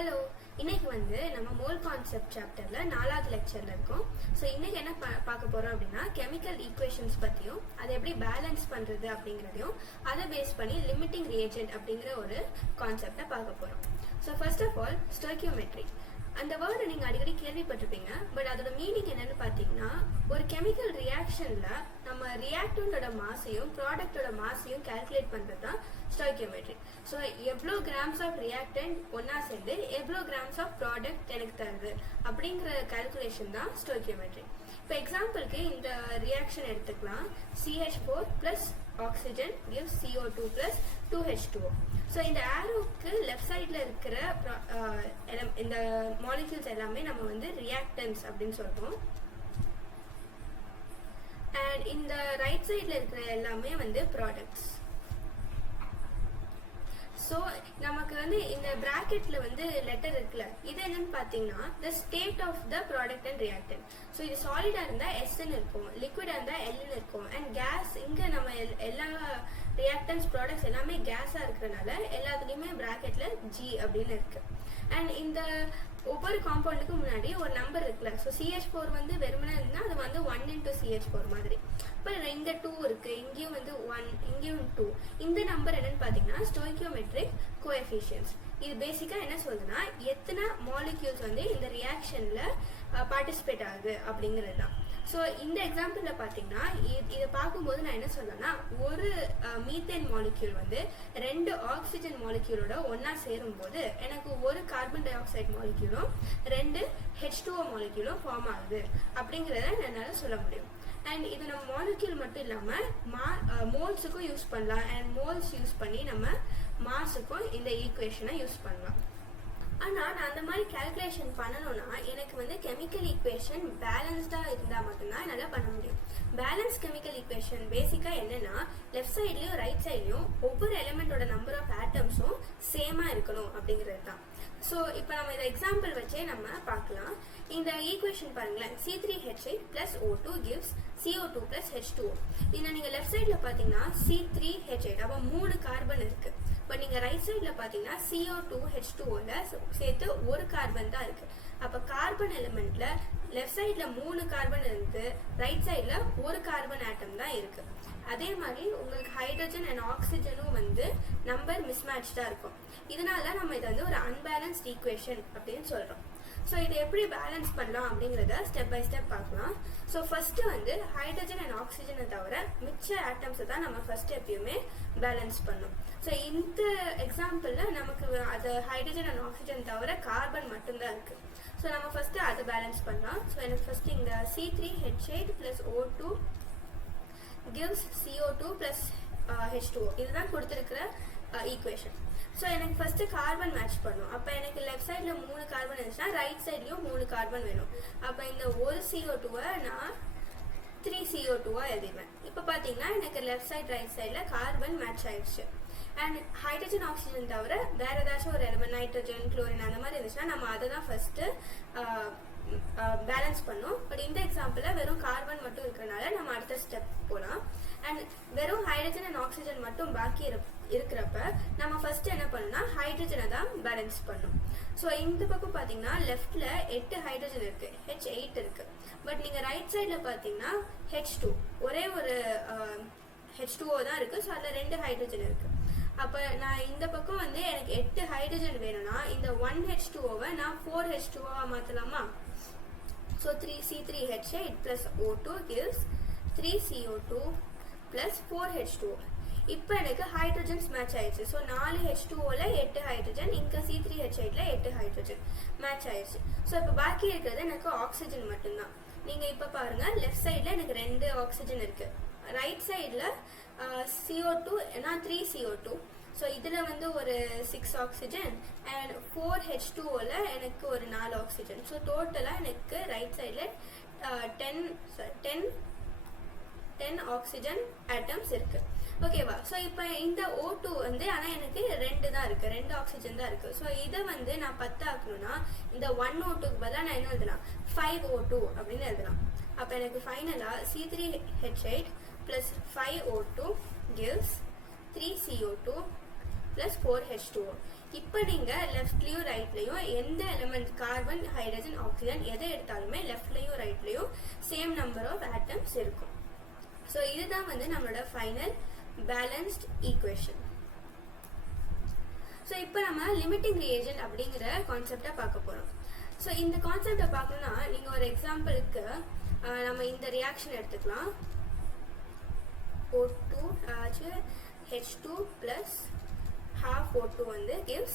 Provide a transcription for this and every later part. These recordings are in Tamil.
ஹலோ, இன்னைக்கு நம்ம மோல் கான்செப்ட் சாப்டர்ல 4வது லெக்சர்ல இருக்கோம். ஸோ இன்னைக்கு என்ன பார்க்க போறோம் அப்படின்னா கெமிக்கல் ஈக்குவேஷன்ஸ் பத்தியும் அதை எப்படி பேலன்ஸ் பண்றது அப்படிங்கிறதையும் அதை பேஸ் பண்ணி லிமிட்டிங் ரியேஜென்ட் அப்படிங்கிற ஒரு கான்செப்டை பார்க்க போறோம். ஸோ ஃபர்ஸ்ட் ஆஃப் ஆல் ஸ்டோக்கியோமெட்ரி அந்த வேர்டை நீங்கள் அடிக்கடி கேள்விப்பட்டிருப்பீங்க. பட் அதோட மீனிங் என்னன்னு பார்த்தீங்கன்னா ஒரு கெமிக்கல் ரியாக்ஷனில் நம்ம ரியாக்டண்டோட மாசையும் ப்ராடக்டோட மாசையும் கால்குலேட் பண்ணுறது தான் ஸ்டோக்கியோமெட்ரி. ஸோ எவ்வளோ கிராம்ஸ் ஆஃப் ரியாக்டன்ட் ஒன்றா சேர்ந்து எவ்வளோ கிராம்ஸ் ஆஃப் ப்ராடக்ட் எனக்கு தருது அப்படிங்கிற கால்குலேஷன் தான் ஸ்டோக்கியோமெட்ரி. இப்போ எக்ஸாம்பிளுக்கு இந்த ரியாக்ஷன் எடுத்துக்கலாம். CH4 + oxygen gives CO2 + 2H2O. So இந்த ஆரோக்கு லெஃப்ட் சைடில் இருக்கிற இந்த மாலிக்யூல்ஸ் எல்லாமே நம்ம ரியாக்டன்ஸ் அப்படின்னு சொல்கிறோம். அண்ட் இந்த ரைட் சைடில் இருக்கிற எல்லாமே ப்ராடக்ட்ஸ். ஸோ நமக்கு இந்த ப்ராக்கெட்ல லெட்டர் இருக்குல்ல, இது என்னன்னு பார்த்தீங்கன்னா the state of the product and reactant. So இது சாலிடா இருந்தால் Sன்னு இருக்கும், லிக்விடா இருந்தால் Lன்னு இருக்கும், அண்ட் கேஸ் இங்கே நம்ம எல்லா ரியாக்டன்ஸ் ப்ராடக்ட்ஸ் எல்லாமே கேஸாக இருக்கிறதுனால எல்லாத்துலேயுமே ப்ராக்கெட்ல G அப்படின்னு இருக்கு. அண்ட் இந்த ஒவ்வொரு காம்பவுண்டுக்கு முன்னாடி ஒரு நம்பர் இருக்குல்ல. ஸோ CH4 வெறுமனே இருந்தால் அது 1 × CH4 மாதிரி. இப்போ இங்கே 2 இருக்கு, இங்கேயும் 1, இங்கேயும் 2. இந்த நம்பர் என்னன்னு பார்த்தீங்கன்னா ஸ்டோக்கியோமெட்ரிக் கோஎஃபிஷியன்ட்ஸ். இது பேசிக்காக என்ன சொல்லுதுன்னா எத்தனை மாலிக்யூல்ஸ் இந்த ரியாக்ஷனில் பார்ட்டிசிபேட் ஆகுது அப்படிங்கிறது தான். ஸோ இந்த எக்ஸாம்பிளில் பார்த்தீங்கன்னா இதை பார்க்கும்போது நான் என்ன சொல்றேன்னா ஒரு மீத்தேன் மாலிக்யூல் 2 ஆக்சிஜன் மாலிக்யூலோட ஒன்றா சேரும்போது எனக்கு ஒரு கார்பன் டை ஆக்சைடு மாலிக்யூலும் 2 H2O மாலிக்யூலும் ஃபார்ம் ஆகுது அப்படிங்கிறத என்னால் சொல்ல முடியும். அண்ட் இது நம்ம மாலிக்யூல் மட்டும் இல்லாமல் மோல்ஸுக்கும் யூஸ் பண்ணலாம். அண்ட் மோல்ஸ் யூஸ் பண்ணி நம்ம மாஸுக்கும் இந்த ஈக்குவேஷனை யூஸ் பண்ணலாம். ஆனால் நான் அந்த மாதிரி கால்குலேஷன் பண்ணணும்னா எனக்கு கெமிக்கல் ஈக்குவேஷன் பேலன்ஸ்டாக இருந்தால் மட்டும்தான் என்னால் பண்ண முடியும். பேலன்ஸ் கெமிக்கல் ஈக்குவேஷன் பேசிக்காக என்னென்னா லெஃப்ட் சைட்லேயும் ரைட் சைட்லேயும் ஒவ்வொரு எலிமெண்ட்டோட நம்பர் ஆஃப் ஆட்டம்ஸும் சேமாக இருக்கணும் அப்படிங்கிறது தான். ஸோ இப்போ நம்ம இதை எக்ஸாம்பிள் வச்சே நம்ம பார்க்கலாம். இந்த ஈக்குவேஷன் பாருங்களேன், C3H8 + O2 gives CO2 + H2O. இதில் நீங்கள் லெஃப்ட் சைடில் பார்த்தீங்கன்னா C3H8 அப்போ 3 கார்பன் இருக்குது. இப்போ நீங்கள் ரைட் சைடில் பார்த்தீங்கன்னா CO2 H2Oல சேர்த்து ஒரு கார்பன் தான் இருக்குது. அப்போ கார்பன் எலிமெண்ட்ல லெஃப்ட் சைடில் 3 கார்பன் இருக்கு, ரைட் சைடில் ஒரு கார்பன் ஆட்டம் தான் இருக்குது. அதே மாதிரி உங்களுக்கு ஹைட்ரஜன் அண்ட் ஆக்சிஜனும் நம்பர் மிஸ்மேட்ச்டாக இருக்கும். இதனால நம்ம இதை ஒரு அன்பேலன்ஸ்ட் ஈக்குவேஷன் அப்படின்னு சொல்கிறோம். ஸோ இதை எப்படி பேலன்ஸ் பண்ணலாம் அப்படிங்கிறத ஸ்டெப் பை ஸ்டெப் பார்க்கலாம். ஸோ ஃபர்ஸ்ட் ஹைட்ரஜன் அண்ட் ஆக்சிஜனை தவிர மிச்ச ஆட்டம்ஸை தான் நம்ம ஃபர்ஸ்ட் எப்பயுமே பேலன்ஸ் பண்ணணும். ஸோ இந்த எக்ஸாம்பிளில் நமக்கு அது ஹைட்ரஜன் அண்ட் ஆக்சிஜன் தவிர கார்பன் மட்டும்தான் இருக்குது. ஸோ நம்ம ஃபர்ஸ்ட் அதை பேலன்ஸ் பண்ணலாம். ஸோ எனக்கு ஃபர்ஸ்ட் இங்கே C3H8 + O2 gives CO2 + H2O இதுதான் கொடுத்துருக்கிற ஈக்குவேஷன். ஸோ எனக்கு ஃபர்ஸ்ட் கார்பன் மேட்ச் பண்ணும். அப்போ எனக்கு லெஃப்ட் சைடில் 3 கார்பன் இருந்துச்சுன்னா ரைட் சைட்லையும் 3 கார்பன் வேணும். அப்போ இந்த ஒரு CO2-வை நான் 3 CO2-வா எழுதிடுவேன். இப்போ பார்த்தீங்கன்னா எனக்கு லெஃப்ட் சைட் ரைட் சைடில் கார்பன் மேட்ச் ஆயிடுச்சு. அண்ட் ஹைட்ரஜன் ஆக்சிஜன் தவிர வேற ஏதாச்சும் ஒரு எலிமெண்ட் நைட்ரஜன் குளோரின் அந்த மாதிரி இருந்துச்சுன்னா நம்ம அதை தான் ஃபர்ஸ்ட் பேலன்ஸ் பண்ணோம். பட் இந்த எக்ஸாம்பிளில் வெறும் கார்பன் மட்டும் இருக்கிறனால நம்ம அடுத்த ஸ்டெப் போகலாம். அண்ட் வெறும் ஹைட்ரஜன் அண்ட் ஆக்சிஜன் மட்டும் பாக்கி இருக்கிறப்ப நம்ம ஃபர்ஸ்ட் என்ன பண்ணணும்னா ஹைட்ரஜனை தான் பேலன்ஸ் பண்ணும். ஸோ இந்த பக்கம் பார்த்தீங்கன்னா லெஃப்ட்ல 8 ஹைட்ரஜன் இருக்கு, H8 இருக்கு. பட் நீங்க ரைட் சைடில் பார்த்தீங்கன்னா H2 ஒரே ஒரு H2O தான் இருக்கு. ஸோ அதில் 2 ஹைட்ரஜன் இருக்கு. அப்போ நான் இந்த பக்கம் எனக்கு 8 ஹைட்ரஜன் வேணும்னா இந்த 1 H2O-வை நான் 4 H2O-வா மாற்றலாமா? So C3H8 + O2 gives 3 CO2 + 4 H2O. இப்போ எனக்கு ஹைட்ரஜன்ஸ் மேட்ச் ஆயிடுச்சு. ஸோ 4 H2O-ல 8 ஹைட்ரஜன், இங்கே C3H8-ல 8 ஹைட்ரஜன் மேட்ச் ஆயிடுச்சு. ஸோ இப்போ பாக்கி இருக்கிறது எனக்கு ஆக்சிஜன் மட்டும்தான். நீங்கள் இப்போ பாருங்க, லெஃப்ட் சைடில் எனக்கு 2 ஆக்சிஜன் இருக்கு, ரைட் சைடில் CO2 நான் 3 CO2. ஸோ இதில் ஒரு 6 ஆக்சிஜன் அண்ட் 4 H2O-ல எனக்கு ஒரு 4 ஆக்சிஜன். ஸோ டோட்டலாக எனக்கு ரைட் சைடில் 10 ஆக்சிஜன் ஆட்டம்ஸ் இருக்கு. ஓகேவா? ஸோ இப்போ இந்த O2 ஆனால் எனக்கு 2 தான் இருக்கு, 2 ஆக்சிஜன் தான் இருக்கு. ஸோ இதை நான் 10 ஆக்கணும்னா இந்த 1 O2க்கு பதிலாக நான் என்ன எழுதலாம்? 5 O2 அப்படின்னு எழுதலாம். அப்போ எனக்கு ஃபைனலாக C3H8 + 5 O2 gives 3 CO2 plus 4H2O. இப்போ நீங்கள் லெஃப்ட்லேயும் ரைட்லேயும் எந்த எலிமெண்ட் கார்பன் ஹைட்ரஜன் ஆக்சிஜன் எதை எடுத்தாலுமே லெஃப்ட்லேயும் ரைட்லேயும் சேம் நம்பர் ஆஃப் ஆட்டம்ஸ் இருக்கும். ஸோ இதுதான் வந்து நம்மளோட ஃபைனல் பேலன்ஸ்ட் ஈக்குவேஷன். ஸோ இப்போ நம்ம லிமிட்டிங் ரியேஜென்ட் அப்படிங்கிற கான்செப்டை பார்க்க போகிறோம். ஸோ இந்த கான்செப்டை பார்க்கணும்னா நீங்கள் ஒரு எக்ஸாம்பிளுக்கு நம்ம இந்த ரியாக்ஷன் எடுத்துக்கலாம். O2 H2 plus half O2 வந்து gives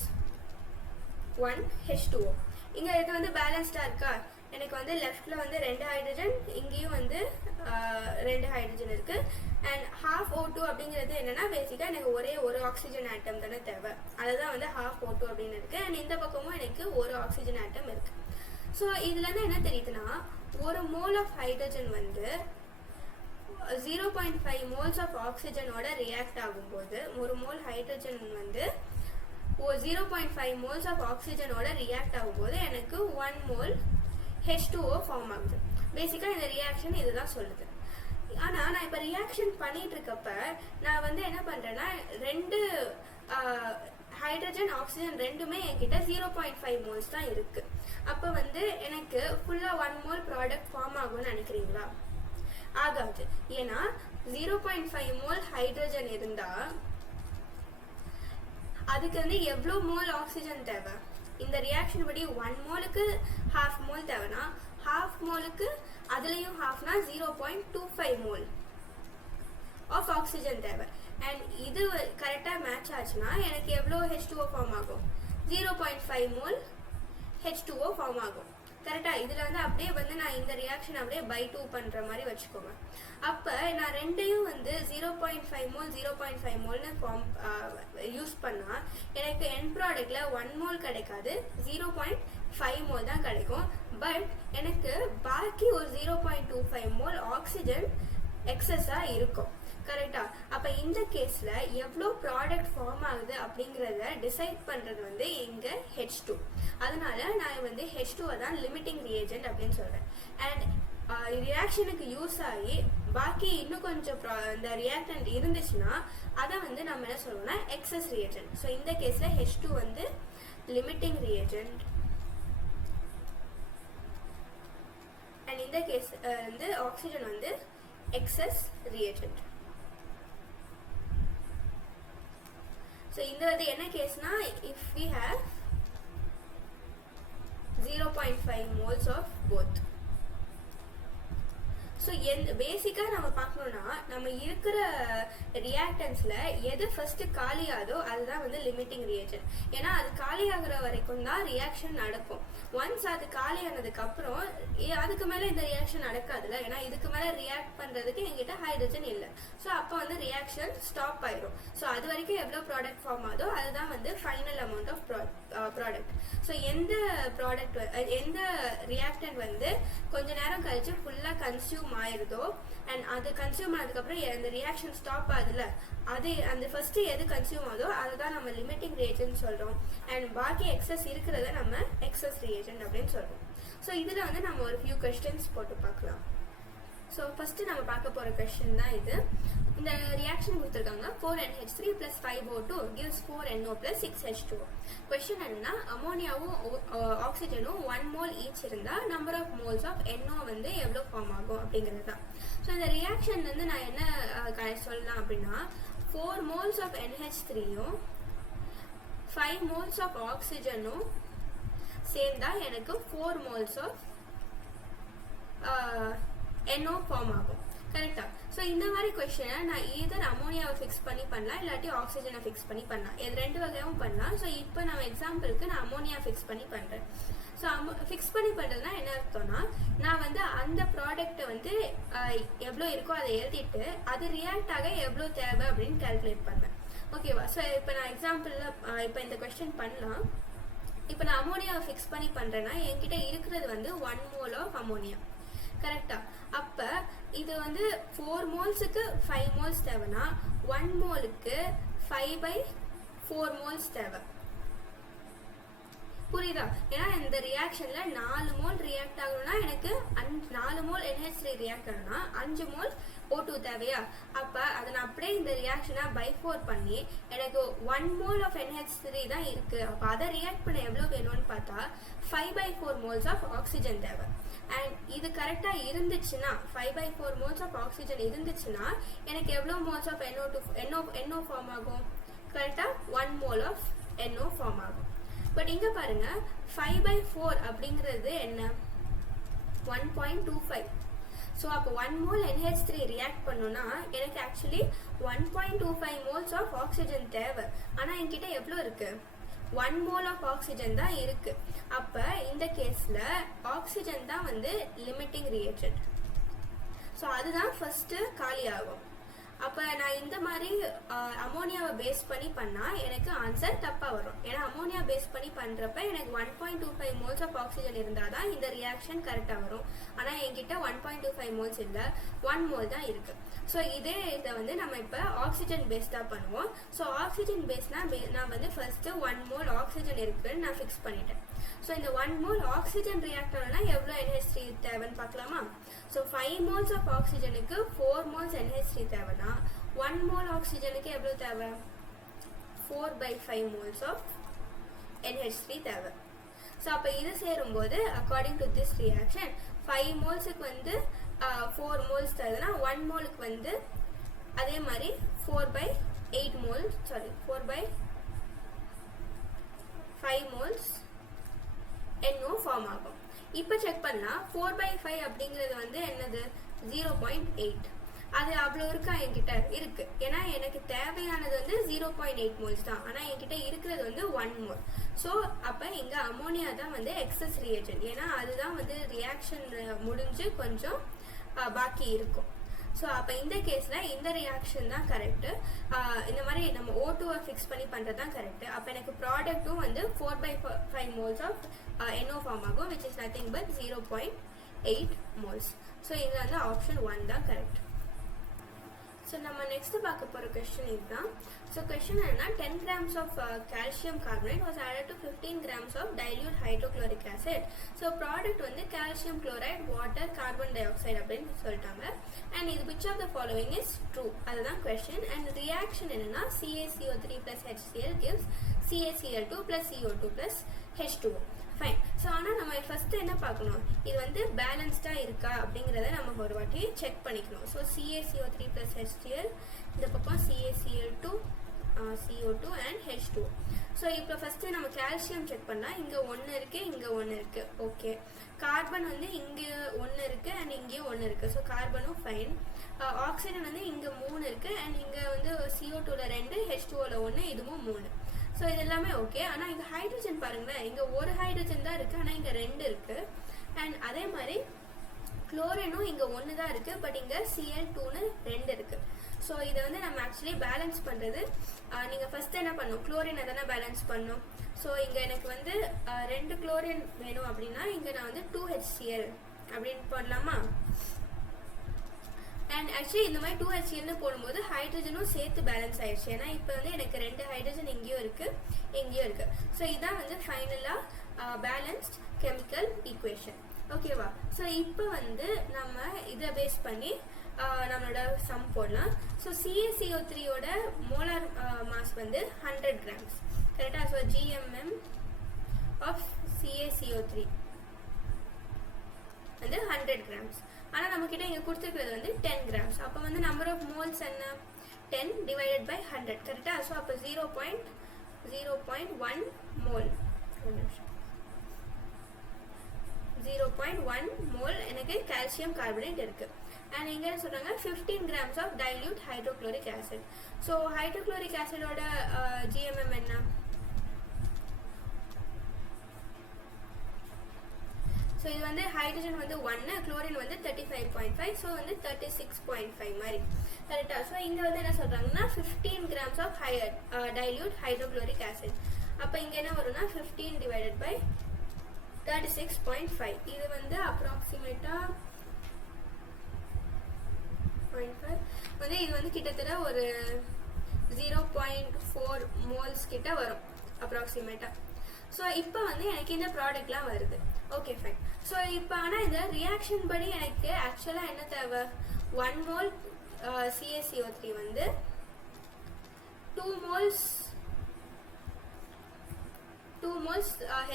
1H2O. இங்கே இது வந்து பேலன்ஸ்டாக இருக்கா? எனக்கு வந்து லெஃப்டில் வந்து 2 ஹைட்ரஜன், இங்கேயும் வந்து 2 ஹைட்ரஜன் இருக்குது. அண்ட் half O2 அப்படிங்கிறது என்னென்னா பேசிக்காக எனக்கு ஒரே ஒரு ஆக்சிஜன் ஆட்டம் தானே தேவை. அதுதான் வந்து half O2 அப்படின்னு இருக்குது. அண்ட் இந்த பக்கமும் எனக்கு ஒரு ஆக்சிஜன் ஆட்டம் இருக்குது. ஸோ இதுலேருந்து என்ன தெரியுதுன்னா, ஒரு மோல் ஆஃப் ஹைட்ரஜன் வந்து 0.5 மோல்ஸ் ஆஃப் ஆக்சிஜனோட ரியாக்ட் ஆகும்போது, ஒரு மோல் ஹைட்ரஜன் வந்து 0.5 மோல்ஸ் ஆஃப் ஆக்சிஜனோட ரியாக்ட் ஆகும்போது எனக்கு 1 மோல் H2O ஃபார்ம் ஆகுது. பேசிக்காக இந்த ரியாக்ஷன் இதுதான் சொல்லுது. ஆனால் நான் இப்போ ரியாக்ஷன் பண்ணிட்டு இருக்கப்ப நான் வந்து என்ன பண்ணுறேன்னா, 2 ஹைட்ரஜன் ஆக்சிஜன் ரெண்டுமே என்கிட்ட 0.5 மோல்ஸ் தான் இருக்கு. அப்போ வந்து எனக்கு ஃபுல்லாக 1 மோல் ப்ராடக்ட் ஃபார்ம் ஆகும்னு நினைக்கிறீங்களா? ஆகாது. ஏன்னா 0.5 மோல் ஹைட்ரஜன் இருந்தா அதுக்கு வந்து எவ்வளோ மோல் ஆக்சிஜன் தேவை? இந்த ரியாக்ஷன் படி 1 மோலுக்கு ½ மோல் தேவைன்னா, ½ மோலுக்கு அதுலேயும் ஹாஃப்னா 0.25 மோல் ஆஃப் ஆக்சிஜன் தேவை. அண்ட் இது கரெக்டாக மேட்ச் ஆச்சுன்னா எனக்கு எவ்வளோ H2O ஃபார்ம் ஆகும்? 0.5 மோல் H2O ஃபார்ம் ஆகும். கரெக்டாக இதில் வந்து அப்படியே வந்து நான் இந்த ரியாக்ஷன் அப்படியே பை 2 பண்ணுற மாதிரி வச்சுக்கோங்க. அப்போ நான் ரெண்டையும் வந்து 0.5 மோல் 0.5 மோல்னு யூஸ் பண்ணால் எனக்கு என் ப்ராடக்டில் 1 மோல் கிடைக்காது, 0.5 மோல் தான் கிடைக்கும். பட் எனக்கு பாக்கி ஒரு 0.25 மோல் ஆக்சிஜன் எக்ஸஸாக இருக்கும். கரெக்டா? அப்போ இந்த கேஸில் எவ்வளோ ப்ராடக்ட் ஃபார்ம் ஆகுது அப்படிங்கிறத டிசைட் பண்ணுறது வந்து இங்கே H2. அதனால நான் வந்து H2 தான் லிமிட்டிங் ரியேஜென்ட் அப்படின்னு சொல்கிறேன். அண்ட் ரியாக்ஷனுக்கு யூஸ் ஆகி பாக்கி இன்னும் கொஞ்சம் இந்த ரியாக்டன்ட் இருந்துச்சுன்னா அதை வந்து நம்ம என்ன சொல்லுவோம்னா எக்ஸஸ் ரியேஜென்ட். ஸோ இந்த கேஸில் H2 வந்து லிமிட்டிங் ரியேஜென்ட். அண்ட் இந்த கேஸ் வந்து ஆக்சிஜன் வந்து எக்ஸஸ் ரியேஜென்ட். ஸோ இந்த வந்து என்ன கேஸ்னா, if we have 0.5 moles of both. So பேசிக்காக நம்ம பார்க்கணுன்னா, நம்ம இருக்கிற ரியாக்டன்ஸில் எது ஃபஸ்ட்டு காலியாதோ அதுதான் வந்து லிமிட்டிங் ரியேஜென்ட். ஏன்னா அது காலியாகிற வரைக்கும் தான் ரியாக்ஷன் நடக்கும். ஒன்ஸ் அது காலியானதுக்கப்புறம் அதுக்கு மேலே இந்த ரியாக்ஷன் நடக்காதுல்ல. ஏன்னா இதுக்கு மேலே ரியாக்ட் பண்ணுறதுக்கு எங்கிட்ட ஹைட்ரஜன் இல்லை. ஸோ அப்போ வந்து ரியாக்ஷன் ஸ்டாப் ஆயிரும். ஸோ அது வரைக்கும் எவ்வளோ ப்ராடக்ட் ஃபார்ம் ஆகுதோ அதுதான் வந்து final amount of product. So எந்த ரியாக்டன்ட் வந்து கொஞ்ச நேரம் கழிச்சு ஃபுல்லாக கன்சியூம் ஆயிருதோ அண்ட் அது கன்சியூம் ஆனதுக்கப்புறம் அந்த ரியாக்ஷன் ஸ்டாப் ஆகுதுல்ல, அது அந்த ஃபர்ஸ்ட் எது கன்சியூம் ஆகுதோ அதுதான் நம்ம லிமிட்டிங் ரியேஜென்ட் சொல்கிறோம். அண்ட் பாக்கி எக்ஸஸ் இருக்கிறத நம்ம எக்ஸஸ் ரியேஜென்ட் அப்படின்னு சொல்கிறோம். ஸோ இதில் வந்து நம்ம ஒரு ஃபியூ கொஸ்டின்ஸ் போட்டு பார்க்கலாம். ஸோ ஃபஸ்ட்டு நம்ம பார்க்க போகிற கொஸ்டின் தான் இது. இந்த ரியாக்ஷன் கொடுத்துருக்காங்க. 4NH3 plus 5O2 gives 4NO plus 6H2O. Question என்னன்னா, அமோனியாவும் ஆக்சிஜனும் 1 மோல் ஈச் இருந்தால் number of moles of NO வந்து எவ்வளோ ஃபார்ம் ஆகும் அப்படிங்கிறது தான். ஸோ இந்த ரியாக்ஷன்லேருந்து நான் என்ன சொல்லலாம் அப்படின்னா, 4 மோல்ஸ் ஆஃப் NH3யும் 5 மோல்ஸ் ஆஃப் ஆக்சிஜனும் சேர்ந்தா எனக்கு 4 மோல்ஸ் ஆஃப் NO ஃபார்ம் ஆகும். கரெக்டா? ஸோ இந்த மாதிரி கொஸ்டினை நான் ஈதர் அமோனியாவை ஃபிக்ஸ் பண்ணி பண்ணலாம், இல்லாட்டி ஆக்சிஜனை ஃபிக்ஸ் பண்ணி பண்ணலாம். இது 2 வகையாகவும் பண்ணலாம். ஸோ இப்போ நம்ம எக்ஸாம்பிளுக்கு நான் அமோனியா ஃபிக்ஸ் பண்ணி பண்ணுறேன். ஸோ ஃபிக்ஸ் பண்ணி பண்ணுறதுனா என்ன அர்த்தம்னா, நான் வந்து அந்த ப்ராடக்ட்டை வந்து எவ்வளோ இருக்கோ அதை எழுதிட்டு அது ரியாக்ட் ஆக எவ்வளோ தேவை அப்படின்னு கால்குலேட் பண்ணேன். ஓகேவா? ஸோ இப்போ நான் எக்ஸாம்பிளில் இப்போ இந்த கொஸ்டின் பண்ணலாம். இப்போ நான் அமோனியாவை ஃபிக்ஸ் பண்ணி பண்ணுறேன்னா என்கிட்ட இருக்கிறது வந்து 1 மோல் ஆஃப் அமோனியா. கரெக்டா? அப்போ இது வந்து 4 மோல்ஸுக்கு 5 மோல்ஸ் தேவைன்னா 1 மோலுக்கு 5/4 மோல்ஸ் தேவை. புரியுதா? ஏன்னா இந்த ரியாக்ஷன்ல 4 மோல் ரியாக்ட் ஆகணும்னா எனக்கு 4 மோல் NH3 ரியாக்ட் ஆகணும்னா 5 மோல் O2 தேவையா? அப்ப அதை நான் அப்படியே இந்த ரியாக்ஷனை பை 4 பண்ணி எனக்கு 1 mole of NH3 தான் இருக்கு. அப்ப அதை ரியாக்ட் பண்ண எவ்வளவு வேணும்னு பார்த்தா 5/4 moles of oxygen தேவை. அண்ட் இது கரெக்டா இருந்துச்சுன்னா 5/4 moles of oxygen இருந்துச்சுன்னா எனக்கு எவ்வளவு moles of NO ஃபார்ம் ஆகும்? கரெக்டா 1 mole of NO ஃபார்ம் ஆகும். பட் இங்க பாருங்க 5/4 அப்படிங்கிறது என்ன? 1.25. ஸோ அப்போ 1 mole NH3 ரியாக்ட் பண்ணோம்னா எனக்கு ஆக்சுவலி 1.25 moles ஆஃப் ஆக்சிஜன் தேவை. ஆனால் என்கிட்ட எவ்வளோ இருக்கு? 1 mole ஆஃப் ஆக்சிஜன் தான் இருக்கு. அப்போ இந்த கேஸில் ஆக்சிஜன் தான் வந்து லிமிட்டிங் ரியாக்ஷன். ஸோ அதுதான் ஃபர்ஸ்ட் காலி ஆகும். அப்போ நான் இந்த மாதிரி அமோனியாவை பேஸ் பண்ணி பண்ணால் எனக்கு ஆன்சர் தப்பாக வரும். ஏன்னா அமோனியா பேஸ் பண்ணி பண்ணுறப்ப எனக்கு 1.25 moles ஆஃப் ஆக்சிஜன் இருந்தால் தான் இந்த ரியாக்ஷன் கரெக்டாக வரும். ஆனால் என்கிட்ட 1.25 moles இல்லை, 1 mole தான் இருக்குது. ஸோ இதை வந்து நம்ம இப்போ ஆக்சிஜன் பேஸ் தான் பண்ணுவோம். ஸோ ஆக்சிஜன் பேஸ்னா நான் வந்து ஃபர்ஸ்ட்டு 1 mole ஆக்சிஜன் இருக்குன்னு நான் ஃபிக்ஸ் பண்ணிட்டேன். ஸோ இந்த 1 mole ஆக்சிஜன் ரியாக்ட் ஆனா எவ்வளோ NH3 தேவைன்னு பார்க்கலாமா? ஸோ 5 moles ஆஃப் ஆக்சிஜனுக்கு 4 moles NH3 தேவைன்னா 1 mole ஆக்சிஜனுக்கு எவ்வளோ தேவை? 4/5 moles ஆஃப் NH3 தேவை. ஸோ அப்போ இது சேரும்போது அக்கார்டிங் டு திஸ் ரியாக்ஷன் 5 molesக்கு வந்து 4 moles தருதுன்னா 1 moleக்கு வந்து அதே மாதிரி 4/8 moles 4/5 moles NO ஃபார்ம் ஆகும். இப்போ செக் பண்ணா 4/5 அப்படிங்கிறது வந்து என்னது? 0.8. அது அவ்வளோ இருக்கா? என்கிட்ட இருக்கு. ஏன்னா எனக்கு தேவையானது வந்து 0.8 moles தான். ஆனால் என்கிட்ட இருக்கிறது வந்து 1 mole. ஸோ அப்போ இங்கே அமோனியா தான் வந்து எக்ஸஸ் ரியாக்ஷன். ஏன்னா அதுதான் வந்து ரியாக்ஷன் முடிஞ்சு கொஞ்சம் பாக்கி இருக்கும். ஸோ அப்போ இந்த கேஸில் இந்த ரியாக்ஷன் தான் கரெக்டு. இந்த மாதிரி நம்ம O2-வை ஃபிக்ஸ் பண்ணி பண்ணுறது தான் கரெக்டு. அப்போ எனக்கு ப்ராடக்ட்டும் வந்து 4/5 moles ஆஃப் NO ஃபார்ம் ஆகும், which is nothing but 0.8 moles. So இது வந்து ஆப்ஷன் 1 தான் கரெக்ட். ஸோ நம்ம நெக்ஸ்ட் பார்க்க போகிற கொஸ்டின் இதுதான். ஸோ கொஸ்டின் என்னன்னா 10 grams of calcium carbonate was added to 15 grams of dilute hydrochloric acid. So product வந்து calcium chloride, water, carbon dioxide அப்படின்னு சொல்லிட்டாங்க. அண்ட் இது which of the following is true? அதுதான் கொஸ்டின். அண்ட் ரியாக்ஷன் என்னன்னா CaCO3 plus HCl gives CaCl2 plus CO2 plus H2O. Fine. So ஆனால் நம்ம ஃபர்ஸ்ட் என்ன பார்க்கணும்? இது வந்து பேலன்ஸ்டாக இருக்கா அப்படிங்கிறத நம்ம ஒரு வாட்டி செக் பண்ணிக்கணும். ஸோ CaCO3 plus HCl, இந்த பக்கம் CaCl2, CO2 and H2O. So இப்போ ஃபர்ஸ்ட் நம்ம கால்சியம் செக் பண்ணால் இங்கே 1 இருக்கு, இங்கே 1 இருக்கு. ஓகே. கார்பன் வந்து இங்கே 1 இருக்கு அண்ட் இங்கேயும் 1 இருக்கு. So கார்பனும் fine. ஆக்சிஜன் வந்து இங்கே 3 இருக்கு அண்ட் இங்கே வந்து CO2ல 2, H2Oல 1, இதுவும் 3. ஸோ இது எல்லாமே ஓகே. ஆனால் இங்கே ஹைட்ரஜன் பாருங்களேன், இங்கே ஒரு ஹைட்ரஜன் தான் இருக்குது, ஆனால் இங்கே 2 இருக்குது. அண்ட் அதே மாதிரி குளோரினும் இங்கே 1 தான் இருக்குது, பட் இங்கே Cl2ன்னு 2 இருக்குது. ஸோ இதை வந்து நம்ம ஆக்சுவலி பேலன்ஸ் பண்ணுறது, நீங்கள் ஃபஸ்ட்டு என்ன பண்ணணும்? குளோரினை தானே பேலன்ஸ் பண்ணணும். ஸோ இங்கே எனக்கு வந்து 2 குளோரின் வேணும் அப்படின்னா இங்கே நான் வந்து 2HCl அப்படின்னு போடலாமா? அண்ட் ஆக்சுவலி இந்த மாதிரி 2HClன்னு போடும்போது ஹைட்ரஜனும் சேர்த்து பேலன்ஸ் ஆயிடுச்சு. ஏன்னா இப்போ வந்து எனக்கு 2 ஹைட்ரஜன் இங்கேயும் இருக்கு, இங்கேயும் இருக்கு. ஸோ இதான் வந்து ஃபைனலாக பேலன்ஸ்ட் கெமிக்கல் ஈக்குவேஷன். ஓகேவா? ஸோ இப்போ வந்து நம்ம இதை பேஸ் பண்ணி நம்மளோட சம் போடலாம். ஸோ CaCO3யோட மோலார் மாஸ் வந்து 100 grams. கரெக்டாக? ஸோ GMM ஆஃப் CaCO3 வந்து 100 grams. ஆனால் நம்மக்கிட்ட இங்கே கொடுத்துருக்கிறது வந்து 10 grams. அப்போ வந்து நம்பர் ஆஃப் மோல்ஸ் என்ன? 10 divided by 100. கரெக்டாக? ஸோ அப்போ 0.1 மோல், 0.1 மோல் எனக்கு கால்சியம் கார்பனேட் இருக்கு. அண்ட் இங்கே என்ன சொல்கிறாங்க? 15 grams of dilute hydrochloric acid. So hydrochloric ஆசிடோட GMM என்ன? ஸோ இது வந்து ஹைட்ரஜன் வந்து 1, குளோரின் வந்து 35.5, ஸோ வந்து 36.5 மாதிரி. கரெக்டாக? ஸோ இங்கே வந்து என்ன சொல்கிறாங்கன்னா 15 grams of dilute hydrochloric acid. அப்போ இங்கே என்ன வரும்னா 15 divided by 36.5. இது வந்து அப்ராக்சிமேட்டாக 0.5 வந்து இது வந்து கிட்டத்தட்ட ஒரு 0.4 மோல்ஸ் கிட்ட வரும் அப்ராக்சிமேட்டாக. ஸோ இப்போ வந்து எனக்கு இந்த ப்ராடக்ட்லாம் வருது. Okay fine. ஸோ இப்போ ஆனால் இந்த ரியாக்ஷன் படி எனக்கு ஆக்சுவலாக என்ன தேவை? 1 mole CaCO3 வந்து 2 moles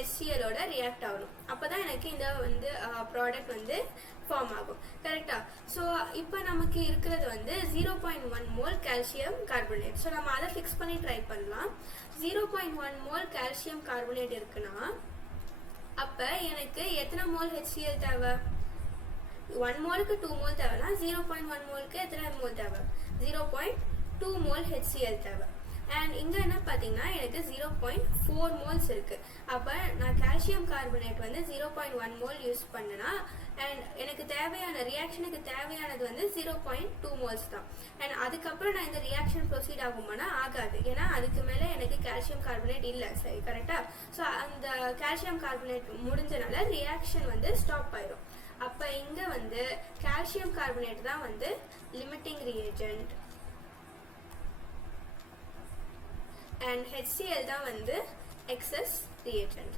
HCl ஓட ரியாக்ட் ஆகணும். அப்பதான் எனக்கு இந்த வந்து ப்ராடக்ட் வந்து ஃபார்ம் ஆகும். கரெக்டா? ஸோ இப்போ நமக்கு இருக்கிறது வந்து 0.1 மோல் கால்சியம் கார்பனேட். ஸோ நம்ம அதை ஃபிக்ஸ் பண்ணி ட்ரை பண்ணலாம். 0.1 மோல் கால்சியம் கார்பனேட் இருக்குன்னா அப்போ எனக்கு எத்தனை மோல் HCl தேவை? 1 மோலுக்கு 2 மோல் தேவைன்னா 0.1 மோலுக்கு எத்தனை மோல் தேவை? 0.2 மோல் HCl தேவை. அண்ட் இங்கே என்ன பார்த்தீங்கன்னா எனக்கு 0.4 மோல்ஸ் இருக்குது. அப்போ நான் கால்சியம் கார்பனேட் வந்து 0.1 மோல் யூஸ் பண்ணேன்னா அண்ட் எனக்கு தேவையான ரியாக்ஷனுக்கு தேவையானது வந்து 0.2 மோல்ஸ் தான். அண்ட் அதுக்கப்புறம் நான் இந்த ரியாக்ஷன் ப்ரொசீட் ஆகுமானா ஆகாது. ஏன்னா அதுக்கு மேலே எனக்கு கால்சியம் கார்பனேட் இல்லை. சரி, கரெக்டாக? ஸோ அந்த கால்சியம் கார்பனேட் முடிஞ்சனால ரியாக்ஷன் வந்து ஸ்டாப் ஆயிடும். அப்போ இங்கே வந்து கால்சியம் கார்பனேட் தான் வந்து லிமிட்டிங் ரியேஜென்ட் and HCl தான் வந்து excess reagent.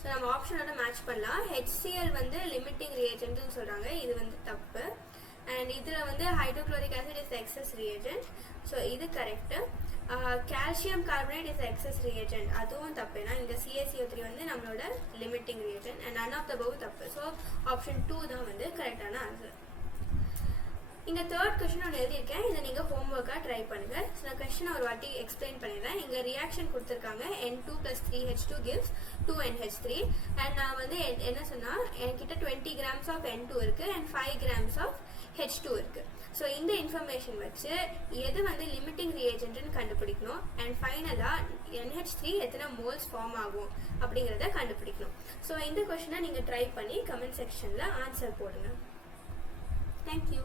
ஸோ நம்ம ஆப்ஷனோட மேட்ச் பண்ணலாம். HCl வந்து லிமிட்டிங் ரியேஜென்ட்னு சொல்கிறாங்க, இது வந்து தப்பு. அண்ட் இதில் வந்து hydrochloric acid is excess reagent, so இது correct. Calcium carbonate is excess reagent, அதுவும் தப்பு. ஏன்னா இந்த CaCO3 வந்து நம்மளோட limiting reagent. And none of the above தப்பு. ஸோ ஆப்ஷன் 2 தான் வந்து கரெக்டான ஆன்சர். இங்கே தேர்ட் கொஸ்டின் ஒன்று எழுதியிருக்கேன், இதை நீங்கள் ஹோம்ஒர்க்காக ட்ரை பண்ணுங்கள். ஸோ நான் கொஸ்டின் ஒரு வாட்டி எக்ஸ்பிளைன் பண்ணிடுறேன். இங்கே ரியாக்ஷன் கொடுத்துருக்காங்க, N2 + 3H2 gives 2NH3. And நான் வந்து என்ன சொன்னால் என்கிட்ட 20 grams ஆஃப் N2 இருக்குது அண்ட் 5 grams ஆஃப் H2 இருக்குது. ஸோ இந்த இன்ஃபர்மேஷன் வச்சு எது வந்து லிமிட்டிங் ரியேஜென்ட்னு கண்டுபிடிக்கணும். அண்ட் ஃபைனலாக NH3 எத்தனை மோல்ஸ் ஃபார்ம் ஆகும் அப்படிங்கிறத கண்டுபிடிக்கணும். ஸோ இந்த கொஸ்டினை நீங்கள் ட்ரை பண்ணி கமெண்ட் செக்ஷனில் ஆன்சர் போடுங்க. தேங்க்யூ.